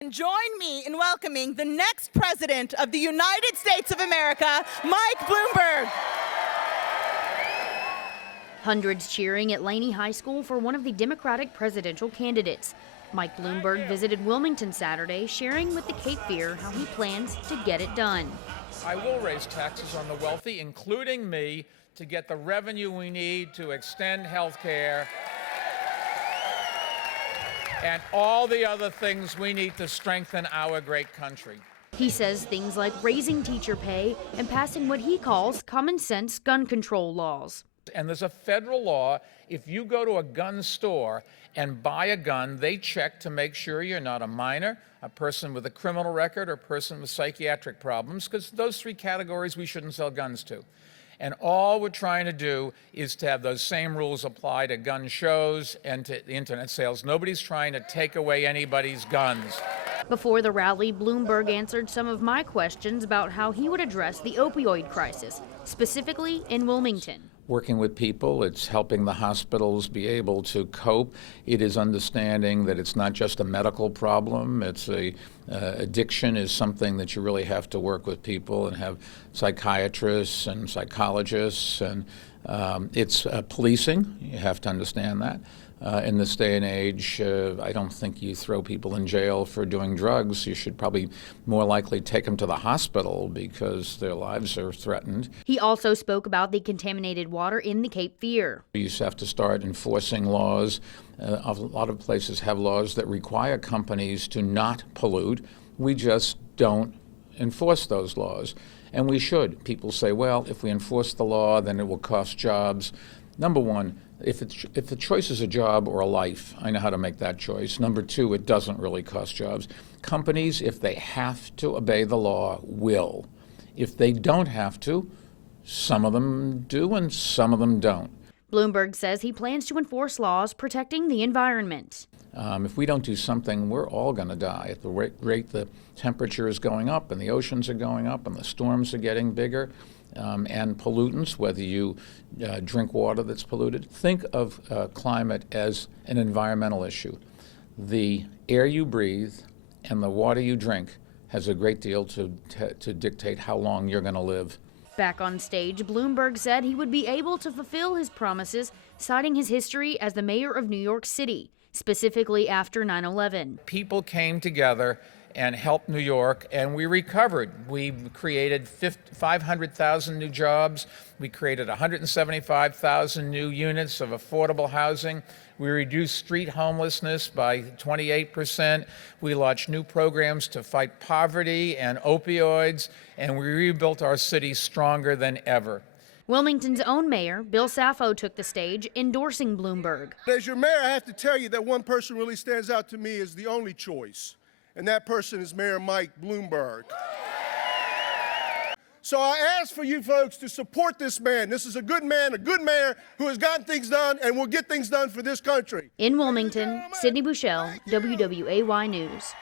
And join me in welcoming the next president of the United States of America, Mike Bloomberg. Hundreds cheering at Laney High School for one of the Democratic presidential candidates. Mike Bloomberg visited Wilmington Saturday, sharing with the Cape Fear how he plans to get it done. I will raise taxes on the wealthy, including me, to get the revenue we need to extend health care and all the other things we need to strengthen our great country. He says things like raising teacher pay and passing what he calls common sense gun control laws. And there's a federal law. If you go to a gun store and buy a gun, they check to make sure you're not a minor, a person with a criminal record, or a person with psychiatric problems, because those three categories we shouldn't sell guns to. And all we're trying to do is to have those same rules apply to gun shows and to the internet sales. Nobody's trying to take away anybody's guns. Before the rally, Bloomberg answered some of my questions about how he would address the opioid crisis, specifically in Wilmington. Working with people, it's helping the hospitals be able to cope. It is understanding that it's not just a medical problem. It's addiction is something that you really have to work with people and have psychiatrists and psychologists, and it's policing. You have to understand that. In this day and age, I don't think you throw people in jail for doing drugs. You should probably more likely take them to the hospital because their lives are threatened. He also spoke about the contaminated water in the Cape Fear. You have to start enforcing laws. A lot of places have laws that require companies to not pollute. We just don't enforce those laws, and we should. People say, well, if we enforce the law, then it will cost jobs. Number one, if the choice is a job or a life, I know how to make that choice. Number two, it doesn't really cost jobs. Companies, if they have to obey the law, will. If they don't have to, some of them do and some of them don't. Bloomberg says he plans to enforce laws protecting the environment. If we don't do something, we're all going to die. At the rate the temperature is going up and the oceans are going up and the storms are getting bigger, and pollutants, whether you drink water that's polluted. Think of climate as an environmental issue. The air you breathe and the water you drink has a great deal to dictate how long you're going to live. Back on stage, Bloomberg said he would be able to fulfill his promises, citing his history as the mayor of New York City, specifically after 9/11. People came together and helped New York, and we recovered. We created 500,000 new jobs. We created 175,000 new units of affordable housing. We reduced street homelessness by 28%. We launched new programs to fight poverty and opioids, and we rebuilt our city stronger than ever. Wilmington's own mayor, Bill Saffo, took the stage, endorsing Bloomberg. As your mayor, I have to tell you that one person really stands out to me as the only choice, and that person is Mayor Mike Bloomberg. So I ask for you folks to support this man. This is a good man, a good mayor who has gotten things done and will get things done for this country. In Wilmington, Sydney Bushell, WWAY News.